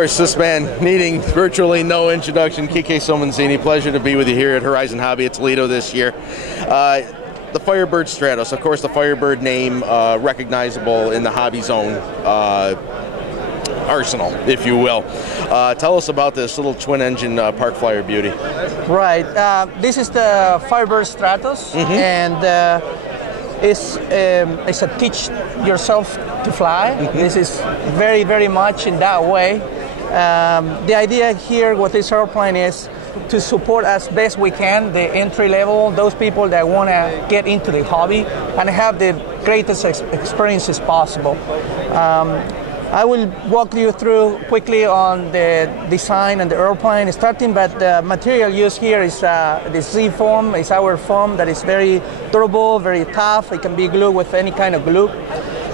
course, this man needing virtually no introduction, Kike Somanzini. Pleasure to be with you here at Horizon Hobby at Toledo this year. The Firebird Stratus, of course, the Firebird name recognizable in the Hobbyzone arsenal, if you will. Tell us about this little twin-engine park flyer beauty. Right. This is the Firebird Stratus, and it's a teach yourself to fly. This is very, very much in that way. The idea here with this airplane is to support as best we can the entry level, those people that want to get into the hobby and have the greatest experiences possible. I will walk you through quickly on the design and the airplane starting, but the material used here is the Z foam. It's our foam that is very durable, very tough. It can be glued with any kind of glue.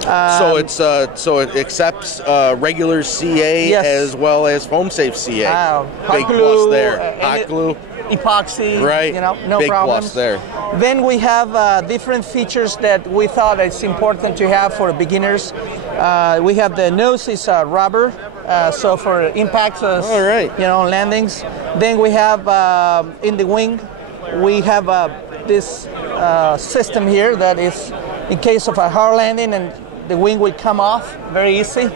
So it accepts regular CA, yes, as well as foam safe CA. Big plus there. Hot glue, epoxy, right? You know, no big problems. Plus there. Then we have different features that we thought it's important to have for beginners. We have the nose is rubber, so for impacts, all right, you know, landings. Then we have in the wing, we have this system here that is in case of a hard landing and the wing will come off very easy,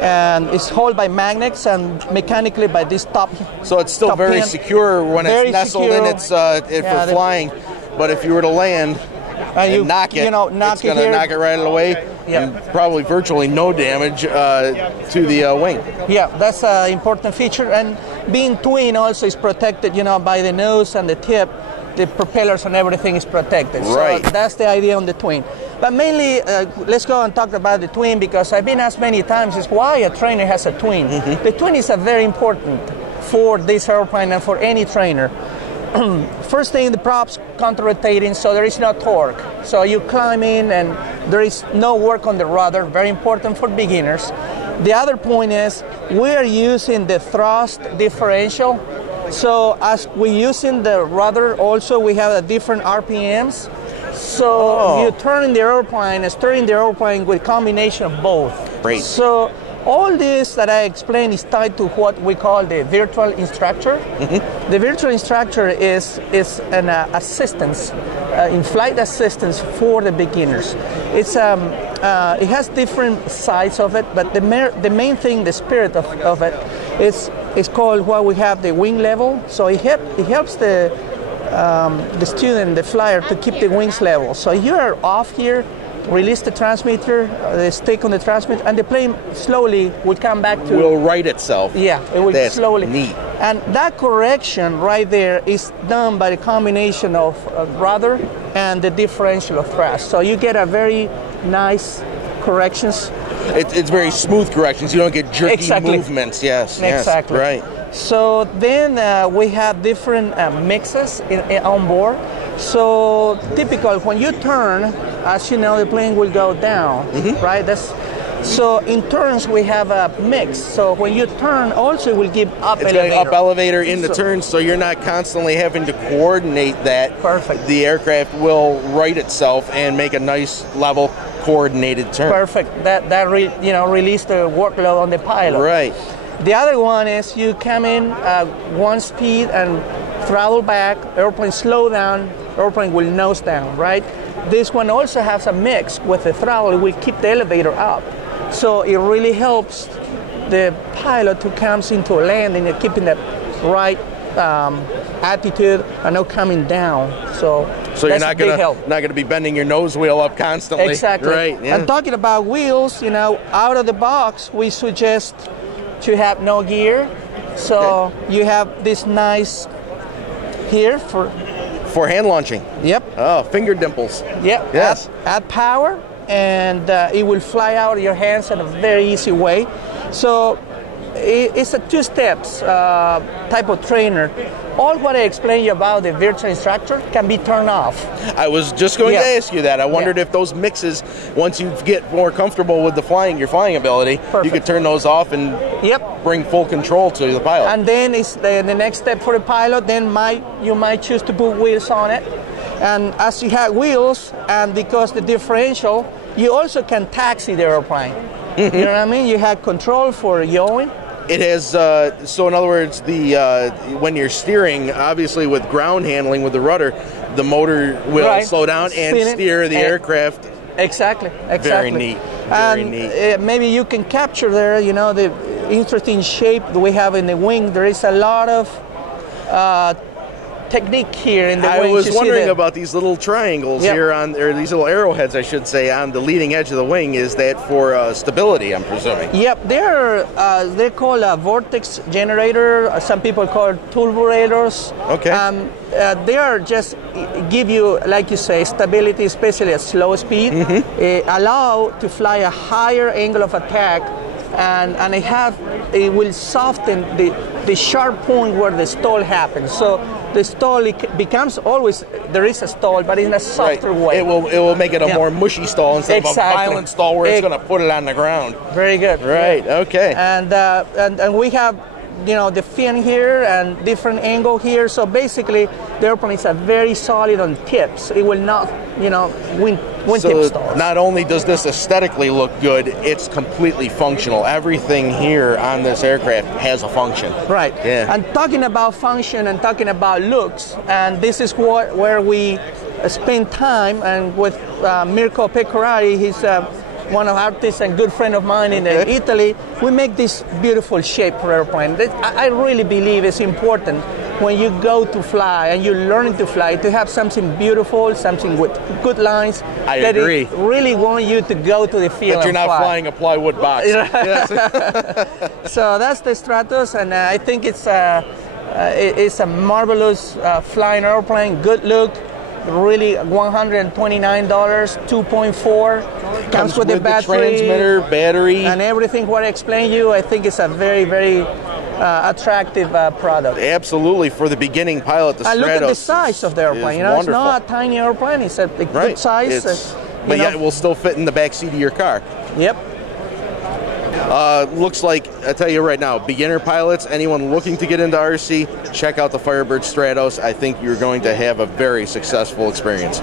and it's held by magnets and mechanically by this top. So it's still very pin. Secure when very it's nestled secure. In its for flying. But if you were to land and knock it, it's going to knock it right away, and probably virtually no damage to the wing. Yeah, that's an important feature. And being twin also is protected, by the nose and the tip. The propellers and everything is protected. Right. So that's the idea on the twin. But mainly, let's go and talk about the twin, because I've been asked many times is why a trainer has a twin. The twin is very important for this airplane and for any trainer. First thing, the props counter-rotating, so there is no torque. So you climb in and there is no work on the rudder, very important for beginners. The other point is we are using the thrust differential. So as we're using the rudder, also we have a different RPMs. So you turn the airplane and steering the airplane with a combination of both. Great. So all this that I explained is tied to what we call the virtual instructor. The virtual instructor is an assistance, in-flight assistance for the beginners. It's it has different sides of it, but the main thing, the spirit of it, is called what we have the wing level. So it helps the student, the flyer, to keep the wings level. So you are off here, release the transmitter, the stick on the transmitter, and the plane slowly will come back to... Will right itself. Yeah, it will slowly. Neat. And that correction right there is done by the combination of rudder and the differential of thrust. So you get a very nice corrections. It's very smooth corrections. You don't get jerky movements. Yes. Exactly. Yes, right. So then we have different mixes on board. So typical, when you turn, as you know, the plane will go down, right? So in turns we have a mix. So when you turn, also it will give up elevator. It's got up elevator in the turns, so you're not constantly having to coordinate that. Perfect. The aircraft will right itself and make a nice level, coordinated turn. Perfect. That release the workload on the pilot. Right. The other one is you come in one speed and throttle back, airplane slow down, airplane will nose down, right? This one also has a mix with the throttle. It will keep the elevator up. So it really helps the pilot who comes into a landing and keeping that right attitude and not coming down. So you're not gonna be bending your nose wheel up constantly. Exactly. Right. Yeah. And talking about wheels, out of the box, we suggest to have no gear. So you have this nice here for hand launching. Yep. Oh, finger dimples. Yep. Yes. Add power, and it will fly out of your hands in a very easy way. So it's a two steps type of trainer. All what I explained you about the virtual instructor can be turned off. I was just going to ask you that. I wondered if those mixes, once you get more comfortable with your flying ability, you could turn those off and bring full control to the pilot. And then it's the next step for the pilot. Then you might choose to put wheels on it. And as you have wheels, and because the differential, you also can taxi the airplane. You know what I mean? You have control for yawing. It has, so in other words, when you're steering, obviously with ground handling with the rudder, the motor will slow down and steer the aircraft. Exactly. Very neat. Very neat. Maybe you can capture there, you know, the interesting shape that we have in the wing. There is a lot of technique here in the wing. I was wondering about these little triangles here or these little arrowheads, I should say, on the leading edge of the wing. Is that for stability, I'm presuming? Yep, they're called a Vortex Generator. Some people call it turbulators. Okay. They are just give you, like you say, stability, especially at slow speed. Allow to fly a higher angle of attack, and it will soften the sharp point where the stall happens. So the stall becomes always, there is a stall, but in a softer way. It will make it a more mushy stall instead of a violent stall where it's going to put it on the ground. Very good. Right. Okay. And we have, you know, the fin here and different angle here. So basically, the airplane is very solid on tips. It will not, you know, wing tip stalls. Not only does this aesthetically look good, it's completely functional. Everything here on this aircraft has a function. Right. Yeah. And talking about function and talking about looks, and this is where we spend time. And with Mirko Pecorari, he's one of the artists and good friend of mine in Italy, we make this beautiful shape for airplane. I really believe it's important when you go to fly and you're learning to fly to have something beautiful, something with good lines. I agree. Really want you to go to the field. That you're not flying a plywood box. Yes. So that's the Stratos, and I think it's a marvelous flying airplane. Good look. Really, $129, 2.4. Comes with the battery, transmitter, battery, and everything. What I explained you, I think it's a very, very attractive product. Absolutely, for the beginning pilot, the Stratos. Look at the size of the airplane. You know, it's not a tiny airplane. It's a good size. But yet, it will still fit in the back seat of your car. Yep. Looks like, I tell you right now, beginner pilots, anyone looking to get into RC, check out the Firebird Stratos. I think you're going to have a very successful experience.